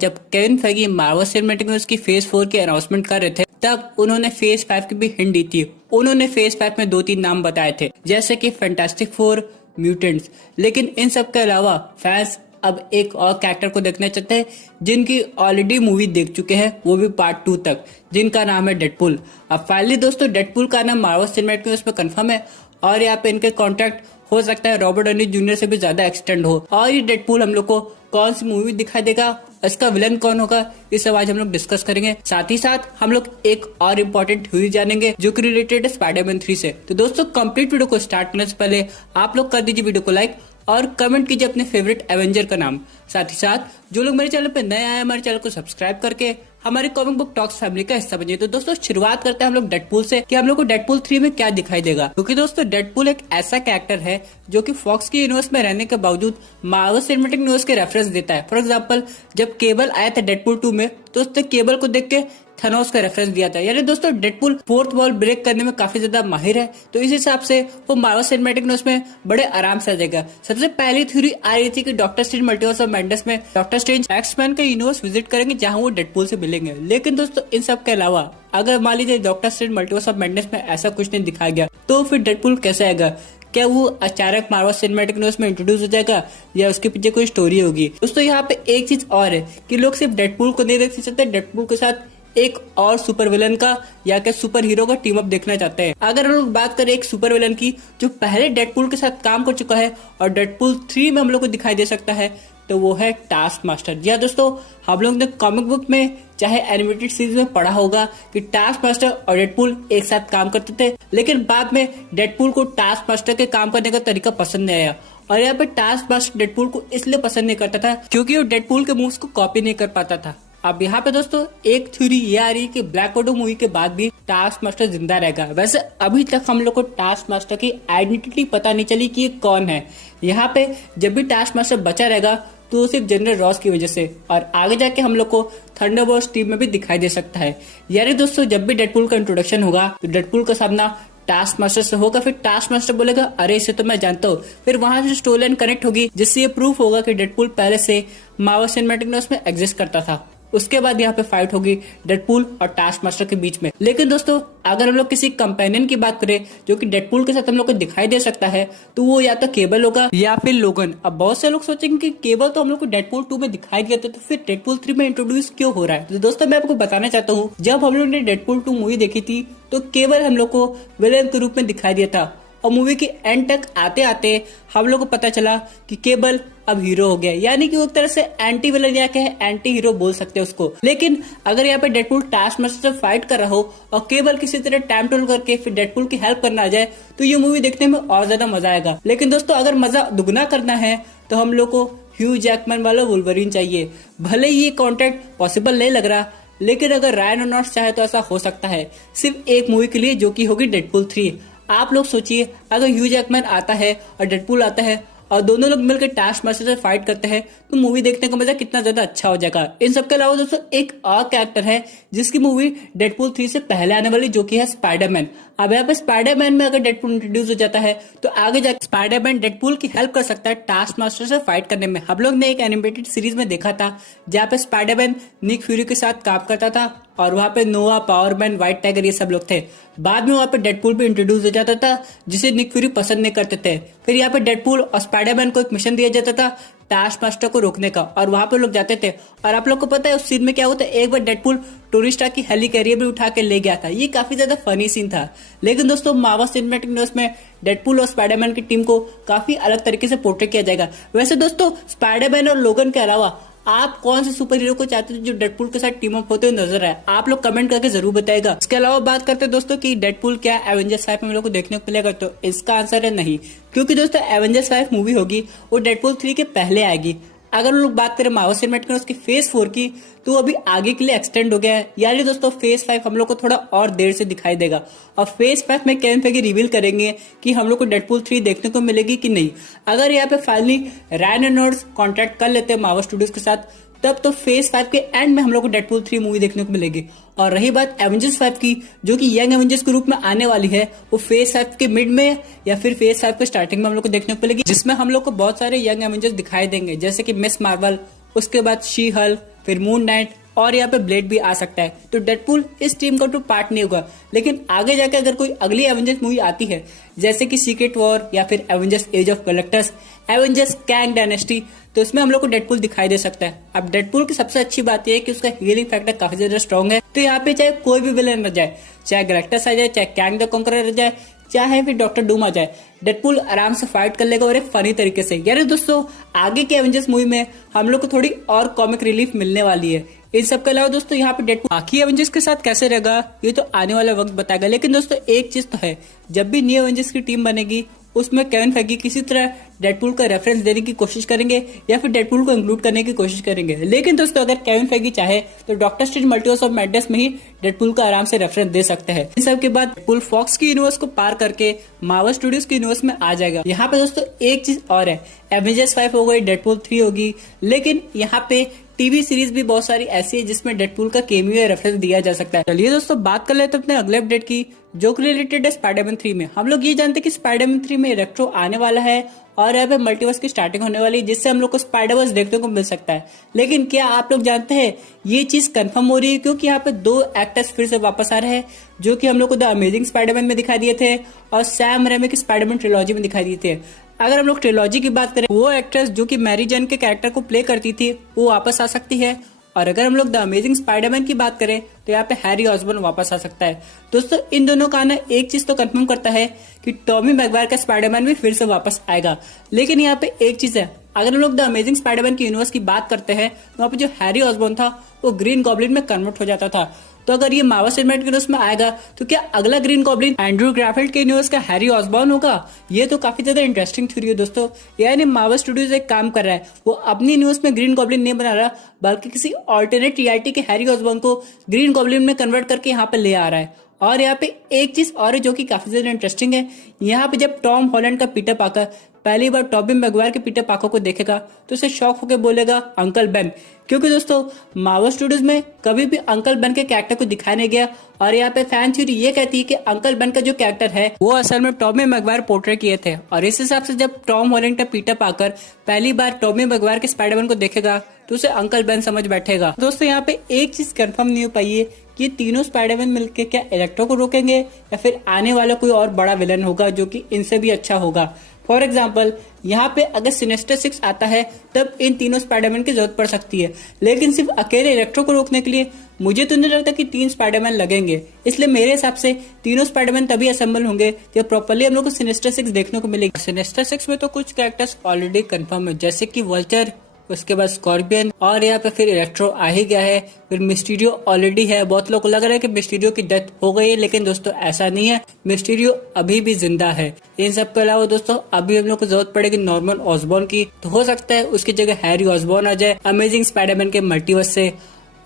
जब Kevin फेगी Marvel cinematic universe की phase 4 की अनाउंसमेंट कर रहे थे, तब उन्होंने फेज 5 की भी हिंट दी थी। उन्होंने फेज 5 में 2-3 नाम बताए थे, जैसे कि फैंटास्टिक फोर, म्यूटेंट्स। लेकिन इन सब के अलावा फैंस अब एक और कैरेक्टर को देखना चाहते हैं जिनकी ऑलरेडी मूवी देख चुके हैं, वो भी पार्ट 2 तक, जिनका नाम है डेडपूल। अब फाइनली दोस्तों डेडपूल का नाम मार्वल सिनेमैटिक यूनिवर्स में कंफर्म है और यहाँ पे इनके कॉन्ट्रैक्ट हो सकता है रॉबर्ट डॉनी जूनियर से भी ज्यादा एक्सटेंड हो। और ये डेडपूल हम लोग को कौन सी मूवी दिखाई देगा, इसका विलन कौन होगा, ये सब आज हम लोग डिस्कस करेंगे। साथ ही साथ हम लोग एक और इम्पोर्टेंट थ्योरी जानेंगे जो कि रिलेटेड है स्पाइडरमैन 3 से। तो दोस्तों कंप्लीट वीडियो को स्टार्ट करने से पहले आप लोग कर दीजिए वीडियो को लाइक और कमेंट कीजिए अपने फेवरेट एवेंजर का नाम। साथ ही साथ जो लोग मेरे चैनल पे नए आए हमारे चैनल को सब्सक्राइब करके हमारे कॉमिक बुक टॉक्स फैमिली का हिस्सा बनिए। तो दोस्तों शुरुआत करते हैं हम लोग डेडपूल से कि हम लोग को डेडपूल 3 में क्या दिखाई देगा। क्योंकि दोस्तों डेडपूल एक ऐसा कैरेक्टर है जो कि फॉक्स के यूनिवर्स में रहने के बावजूद मार्वल सिनेमैटिक यूनिवर्स के रेफरेंस देता है। फॉर एग्जांपल जब केबल आया था डेडपूल 2 में तो उसने केबल को देख के थैनोस का रेफरेंस दिया था। यानी दोस्तों डेडपूल फोर्थ वॉल ब्रेक करने में काफी ज्यादा माहिर है, तो इस हिसाब से वो मार्वल सिनेमैटिक यूनिवर्स में बड़े आराम से आ जाएगा। सबसे पहली थ्योरी आ रही थी कि doctor strange multiverse of madness में डॉक्टर स्ट्रेंज एक्स-मैन का यूनिवर्स विजिट करेंगे जहां वो डेडपूल से मिलेंगे। लेकिन दोस्तों इन सब के अलावा अगर मान लीजिए doctor strange multiverse of madness में ऐसा कुछ नहीं दिखाया गया तो फिर डेडपूल कैसे आएगा? क्या वो अचानक मार्वल सिनेमैटिक यूनिवर्स में इंट्रोड्यूस हो जाएगा या उसके पीछे कोई स्टोरी होगी? दोस्तों यहाँ पे एक चीज और है कि लोग सिर्फ डेडपूल को नहीं देख सकते, डेडपूल के साथ एक और सुपर विलन का या क्या सुपर हीरो का टीम अप देखना चाहते हैं। अगर हम लोग बात करें एक सुपर विलन की जो पहले डेडपूल के साथ काम कर चुका है और डेडपूल 3 में हम लोग को दिखाई दे सकता है, तो वो है टास्क मास्टर। जी हाँ दोस्तों, हम लोग ने कॉमिक बुक में चाहे एनिमेटेड सीरीज में पढ़ा होगा कि टास्क मास्टर और डेडपूल एक साथ काम करते थे, लेकिन बाद में डेडपूल को टास्क मास्टर के काम करने का तरीका पसंद नहीं आया। और यहाँ पे टास्क मास्टर डेडपूल को इसलिए पसंद नहीं करता था क्योंकि वो डेडपूल के मूव्स को कॉपी नहीं कर पाता था। अब यहाँ पे दोस्तों एक थ्योरी ये आ रही है कि ब्लैक विडो मूवी के बाद भी टास्क मास्टर जिंदा रहेगा। वैसे अभी तक हम लोग को टास्क मास्टर की आइडेंटिटी पता नहीं चली कि ये कौन है। यहाँ पे जब भी टास्क मास्टर बचा रहेगा तो सिर्फ जनरल रॉस की वजह से, और आगे जाके हम लोग को थंडरबोल्ट्स टीम में भी दिखाई दे सकता है। यानी दोस्तों जब भी डेडपूल का इंट्रोडक्शन होगा तो डेडपूल का सामना टास्क मास्टर से होगा, फिर टास्क मास्टर बोलेगा अरे इसे तो मैं जानता हूँ। फिर वहां से स्टोरी लाइन कनेक्ट होगी जिससे ये प्रूफ होगा कि डेडपूल पहले से मार्वल सिनेमैटिक यूनिवर्स में एग्जिस्ट करता था। उसके बाद यहाँ पे फाइट होगी डेडपूल और टास्क मास्टर के बीच में। लेकिन दोस्तों अगर हम लोग किसी कंपेनियन की बात करें जो कि डेडपूल के साथ हम लोग को दिखाई दे सकता है तो वो या तो केबल होगा या फिर लोगन। अब बहुत से लोग सोचेंगे कि केबल तो हम लोग को डेडपूल 2 में दिखाई दिया था, तो फिर डेडपूल 3 में इंट्रोड्यूस क्यों हो रहा है? तो दोस्तों मैं आपको बताना चाहता हूँ, जब हम लोग ने डेडपूल 2 मूवी देखी थी तो केबल हम लोग को विलेन के रूप में दिखाई दिया था और मूवी के एंड तक आते आते हम लोग को पता चला कि केबल अब हीरो हो गया। यानी कि वो एक तरह से एंटी विलन या क्या है एंटी हीरो बोल सकते हैं उसको। लेकिन अगर यहाँ पे डेडपूल टास्क मास्टर से फाइट कर रहा हो और केबल किसी तरह टाइम ट्रेवल करके फिर डेडपूल की हेल्प करना आ जाए तो ये मूवी देखने में और ज्यादा मजा आएगा। लेकिन दोस्तों अगर मजा दुगना करना है तो हम लोग को ह्यू जैकमैन वाला वुल्वरीन चाहिए। भले ही ये कॉन्ट्रैक्ट पॉसिबल नहीं लग रहा, लेकिन अगर रायन रेनॉल्ड्स चाहे तो ऐसा हो सकता है, सिर्फ एक मूवी के लिए जो कि होगी डेडपूल 3। आप लोग सोचिए अगर ह्यू जैकमैन आता है और डेडपूल आता है और दोनों लोग मिलकर टास्क मास्टर से फाइट करते हैं तो मूवी देखने का मजा कितना ज्यादा अच्छा हो जाएगा। इन सब के अलावा दोस्तों एक और कैरेक्टर है जिसकी मूवी डेडपूल 3 से पहले आने वाली, जो कि है स्पाइडरमैन। अब यहाँ पे स्पाइडरमैन में अगर डेडपूल इंट्रोड्यूस हो जाता है तो आगे जाकर स्पाइडरमैन डेडपूल की हेल्प कर सकता है टास्क मास्टर से फाइट करने में। हम लोग ने एक एनिमेटेड सीरीज में देखा था जहाँ पे स्पाइडरमैन निक फ्यूरी के साथ काम करता था और वहाँ पे नोआ, पावरमैन, व्हाइट टाइगर ये सब लोग थे। बाद में वहाँ पे डेडपूल भी इंट्रोड्यूस हो जाता था जिसे निक फ्यूरी पसंद नहीं करते थे। फिर यहाँ पे डेडपूल और स्पाइडरमैन को एक मिशन दिया जाता था टास्क मास्टर को रोकने का, और वहां पे लोग जाते थे। और आप लोग को पता है उस सीन में क्या होता है, एक बार डेडपूल टोनी स्टार्क की हेली कैरियर भी उठा के ले गया था। ये काफी ज्यादा फनी सीन था। लेकिन दोस्तों मार्वल सिनेमैटिक यूनिवर्स में डेडपूल और स्पाइडरमैन की टीम को काफी अलग तरीके से पोर्ट्रेट किया जाएगा। वैसे दोस्तों स्पाइडरमैन और लोगन के अलावा आप कौन से सुपर हीरो को चाहते थे जो डेडपूल के साथ टीम अप होते हुए नजर आए? आप लोग कमेंट करके जरूर बताएगा। इसके अलावा बात करते हैं दोस्तों कि डेडपूल क्या एवेंजर्स 5 में हम लोग को देखने को मिलेगा, तो इसका आंसर है नहीं। क्योंकि दोस्तों एवेंजर्स 5 मूवी होगी वो डेडपूल 3 के पहले आएगी। अगर लोग बात करें मार्वल सिनेमैटिक यूनिवर्स की फेज 4 की तो अभी आगे के लिए एक्सटेंड हो गया है। यानी दोस्तों फेज 5 हम लोग को थोड़ा और देर से दिखाई देगा और फेज 5 में केविन फेगी रिवील करेंगे कि हम लोग को डेडपूल 3 देखने को मिलेगी कि नहीं। अगर यहाँ पे फाइनली रायन रेनॉल्ड्स कॉन्ट्रैक्ट कर लेते हैं मार्वल स्टूडियोज के साथ तब तो फेज 5 के एंड में हम लोग को डेडपूल 3 मूवी देखने को मिलेगी। और रही बात एवेंजर्स 5 की जो कि यंग एवेंजर्स के रूप में आने वाली है, वो फेज 5 के मिड में या फिर फेज 5 के स्टार्टिंग में हम लोग को देखने को मिलेगी, जिसमें हम लोग को बहुत सारे यंग एवेंजर्स दिखाई देंगे जैसे कि मिस मार्वल, उसके बाद शी हल्क, फिर मून नाइट और यहाँ पे ब्लेड भी आ सकता है। तो डेडपूल इस टीम का तो पार्ट नहीं होगा, लेकिन आगे जाके अगर कोई अगली एवेंजर्स मूवी आती है जैसे कि सीक्रेट वॉर या फिर Avengers age of Galactus, Avengers Kang dynasty, तो इसमें हम लोग को डेडपूल दिखाई दे सकता है। अब डेडपूल की सबसे अच्छी बात यह है कि उसका हीलिंग फैक्टर काफी ज्यादा स्ट्रॉन्ग है। तो यहाँ पे चाहे कोई भी विलन रह जाए, चाहे गैलेक्टस आ जाए, चाहे कैंग द कॉन्करर रह जाए, चाहे फिर डॉक्टर डूम आ जाए, डेडपूल आराम से फाइट कर लेगा और एक फनी तरीके से। यानी दोस्तों आगे के एवेंजर्स मूवी में हम लोग को थोड़ी और कॉमिक रिलीफ मिलने वाली है। इन सब के अलावा दोस्तों यहाँ पे डेडपूल बाकी एवेंजर्स के साथ कैसे रहेगा ये तो आने वाला वक्त बताएगा। लेकिन दोस्तों एक चीज तो है, जब भी न्यू एवेंजर्स की टीम बनेगी उसमें केविन फेगी किसी तरह डेडपूल का रेफरेंस देने की कोशिश करेंगे या फिर डेडपूल को इंक्लूड करने की कोशिश करेंगे। लेकिन दोस्तों अगर केविन फेगी चाहे तो doctor strange multiverse of madness में ही डेडपूल का आराम से रेफरेंस दे सकते हैं। इन सब के बाद डेडपूल फॉक्स की यूनिवर्स को पार करके मार्वल स्टूडियोज की यूनिवर्स में आ जाएगा। यहाँ पे दोस्तों एक चीज और है, एवेंजर्स 5 हो गई, डेडपूल 3 होगी, लेकिन यहाँ पे टीवी सीरीज भी बहुत सारी ऐसी है जिसमें डेडपूल का केमियो या रेफरेंस दिया जा सकता है। चलिए दोस्तों बात कर लेते हैं अपने अगले अपडेट की, जो कि रिलेटेड है स्पाइडरमैन 3 में। हम लोग ये जानते हैं कि स्पाइडरमैन 3 में इलेक्ट्रो आने वाला है और यहाँ पे मल्टीवर्स की स्टार्टिंग होने वाली है, जिससे हम लोग को स्पाइडरवर्स देखने को मिल सकता है। लेकिन क्या आप लोग जानते हैं ये चीज कंफर्म हो रही है, क्योंकि यहाँ पे 2 एक्टर्स फिर से वापस आ रहे हैं जो कि हम लोग को द अमेजिंग स्पाइडरमैन में दिखाई दिए थे और सैम रेमी की स्पाइडरमैन ट्रिलॉजी में दिखाई दिए थे। अगर हम लोग ट्रिलॉजी की बात करें, वो एक्ट्रेस जो कि मैरी जेन के कैरेक्टर को प्ले करती थी वो वापस आ सकती है। और अगर हम लोग द अमेजिंग स्पाइडरमैन की बात करें तो यहाँ पे हैरी ऑसबॉर्न वापस आ सकता है। दोस्तों इन दोनों का आना एक चीज तो कंफर्म करता है कि टॉमी मैगवायर का स्पाइडरमैन भी फिर से वापस आएगा। लेकिन यहाँ पे एक चीज है, अगर हम लोग द अमेजिंग स्पाइडरमैन की यूनिवर्स की बात करते हैं तो वहाँ पे जो हैरी ऑसबॉर्न था वो ग्रीन गॉब्लिन में कन्वर्ट हो जाता था। तो अगर ये मार्वल सिनेमैटिक यूनिवर्स में आएगा तो क्या अगला ग्रीन गॉब्लिन एंड्रू ग्राफिल्ड के यूनिवर्स का हैरी ऑसबॉर्न होगा? ये तो काफी ज्यादा इंटरेस्टिंग थ्योरी है दोस्तों। यानी मार्वल स्टूडियोज एक काम कर रहा है, वो अपनी यूनिवर्स में ग्रीन गॉब्लिन नहीं बना रहा बल्कि किसी ऑल्टरनेट रियलिटी के हैरी ऑसबॉर्न को ग्रीन गॉब्लिन में कन्वर्ट करके यहाँ पे ले आ रहा है। और यहाँ पे एक चीज और है जो कि काफी ज्यादा इंटरेस्टिंग है, यहाँ पे जब टॉम हॉलैंड का पीटर पार्कर पहली बार टॉबी मैगवायर के पीटर पार्कर को देखेगा तो उसे शॉक होकर बोलेगा अंकल बेन, क्योंकि दोस्तों मार्वल स्टूडियोज में कभी भी अंकल बेन के कैरेक्टर को दिखाया नहीं गया। और यहाँ पे फैन थ्योरी ये कहती है कि अंकल बेन का जो कैरेक्टर है वो असल में टॉबी मैगवायर पोर्ट्रे किए थे। और इस हिसाब से जब टॉम हॉलैंड का पीटर पार्कर पहली बार टॉबी मैगवायर के स्पाइडरमैन को देखेगा तो उसे अंकल बेन समझ बैठेगा। दोस्तों यहाँ पे एक चीज कंफर्म नहीं हो पाई है कि तीनों स्पाइडरमैन मिलकर क्या इलेक्ट्रो को रोकेंगे या फिर आने वाला कोई और बड़ा विलन होगा जो कि इनसे भी अच्छा होगा। फॉर एग्जाम्पल यहाँ पे अगर सिनेस्टर 6 आता है तब इन तीनों स्पाइडरमैन की जरूरत पड़ सकती है, लेकिन सिर्फ अकेले इलेक्ट्रो को रोकने के लिए मुझे तो नहीं लगता कि 3 स्पाइडरमैन लगेंगे। इसलिए मेरे हिसाब से तीनों स्पाइडरमैन तभी असेंबल होंगे जब प्रॉपर्ली हम लोग को सिनेस्टर 6 देखने को मिलेगा। सिनेस्टर 6 में तो कुछ कैरेक्टर्स ऑलरेडी कंफर्म है, जैसे कि वल्चर, उसके बाद स्कॉर्पियन और यहाँ पे फिर इलेक्ट्रो आ ही गया है, फिर मिस्टीरियो ऑलरेडी है। बहुत लोग को लग रहा है कि मिस्टीरियो की डेथ हो गई है, लेकिन दोस्तों ऐसा नहीं है, मिस्टीरियो अभी भी जिंदा है। इन सब के अलावा दोस्तों अभी हम लोग को जरूरत पड़ेगी नॉर्मन ऑसबॉर्न की, तो हो सकता है उसकी जगह हैरी ऑसबॉर्न आ जाए अमेजिंग स्पाइडरमैन के मल्टीवर्स से।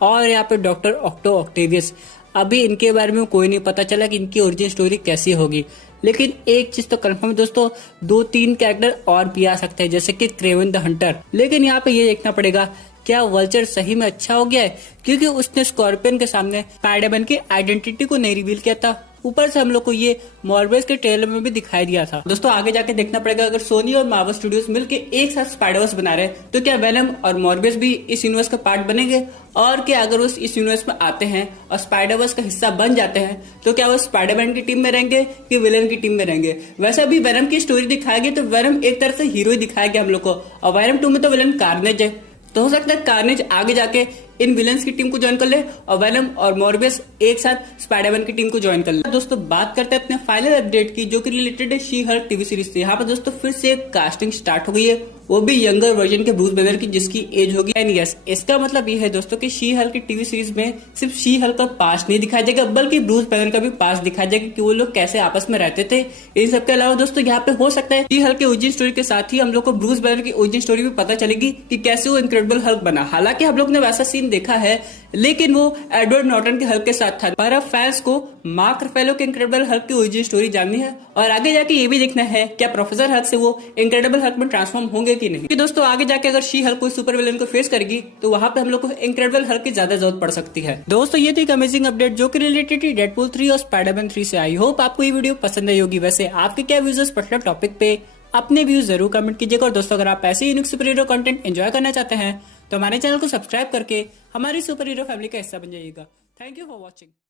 और यहाँ पे डॉक्टर ऑक्टो ऑक्टेवियस, अभी इनके बारे में कोई नहीं पता चला कि इनकी ओरिजिन स्टोरी कैसी होगी। लेकिन एक चीज तो कंफर्म है दोस्तों, 2-3 कैरेक्टर और भी आ सकते हैं जैसे कि क्रेवन द हंटर। लेकिन यहाँ पे ये देखना पड़ेगा क्या वल्चर सही में अच्छा हो गया है, क्योंकि उसने स्कॉर्पियन के सामने स्पाइडरमैन की आइडेंटिटी को नहीं रिवील किया था। ऊपर से हम लोग को ये मॉर्बियस के ट्रेलर में भी दिखाई दिया था। दोस्तों आगे जाके देखना पड़ेगा, अगर सोनी और मार्वल स्टूडियोज मिलके एक साथ स्पाइडरवर्स बना रहे हैं तो क्या वेनम और मॉर्बियस भी इस यूनिवर्स का पार्ट बनेंगे? और क्या अगर वो इस यूनिवर्स में आते हैं और स्पाइडरवर्स का हिस्सा बन जाते हैं तो क्या वो स्पाइडरमैन की टीम में रहेंगे कि विलेन की टीम में रहेंगे? वैसे अभी वेनम की स्टोरी दिखाएगी तो वेनम एक तरह से हीरो ही दिखाया गया हम लोग को, और वेनम 2 में तो विलेन कार्नेज है, तो हो सकता है कार्नेज आगे जाके इन विलन्स की टीम को ज्वाइन कर ले और वेनम और मॉर्बियस एक साथ स्पाइडरमैन की टीम को ज्वाइन कर ले। दोस्तों बात करते हैं अपने फाइनल अपडेट की, जो कि रिलेटेड है शी हल्क टीवी सीरीज से। यहाँ पर दोस्तों फिर से एक कास्टिंग स्टार्ट हो गई है, वो भी यंगर वर्जन के ब्रूस बैनर की, जिसकी एज होगी 10 ईयर्स। इसका मतलब ये है दोस्तों कि शी हल्क की टीवी सीरीज में सिर्फ शी हल्क का पास्ट नहीं दिखाया जाएगा बल्कि ब्रूस बैनर का भी पास्ट दिखाया जाएगा कि वो लोग कैसे आपस में रहते थे। इन सबके अलावा दोस्तों यहाँ पे हो सकता है शी हल्क के ओरिजिन स्टोरी के साथ ही हम लोग को ब्रूस बैनर की ओरिजिन स्टोरी भी पता चलेगी कि कैसे वो इनक्रेडिबल हल्क बना। हालांकि हम लोग ने वैसा सीन देखा है लेकिन वो एडवर्ड नॉर्टन के हल्क के साथ था। पर अब फैंस को मार्क रफेलो के इनक्रेडिबल हल्क की ओरिजिन स्टोरी जाननी है और आगे जाके ये भी देखना है क्या प्रोफेसर हल्क से वो इनक्रेडिबल हल्क में ट्रांसफॉर्म होंगे कि नहीं। कि दोस्तों आगे जाके अगर शी हल्क कोई सुपर विलेन को फेस करेगी तो वहां पे हम लोग को इनक्रेडिबल हल्क की ज्यादा जरूरत पड़ सकती है। दोस्तों ये थी एक अमेजिंग अपडेट जो कि रिलेटेड थी डेडपूल 3 और स्पाइडरमैन 3 से। आई होप आपको ये वीडियो पसंद आई होगी। वैसे आपके क्या व्यूज इस पर्टिकुलर टॉपिक पे अपने व्यूज जरूर कमेंट कीजिएगा। और दोस्तों अगर आप ऐसे unique super hero content enjoy करना चाहते हैं तो हमारे चैनल को सब्सक्राइब करके हमारी सुपर हीरो फैमिली का हिस्सा बन जाइएगा। Thank you for watching.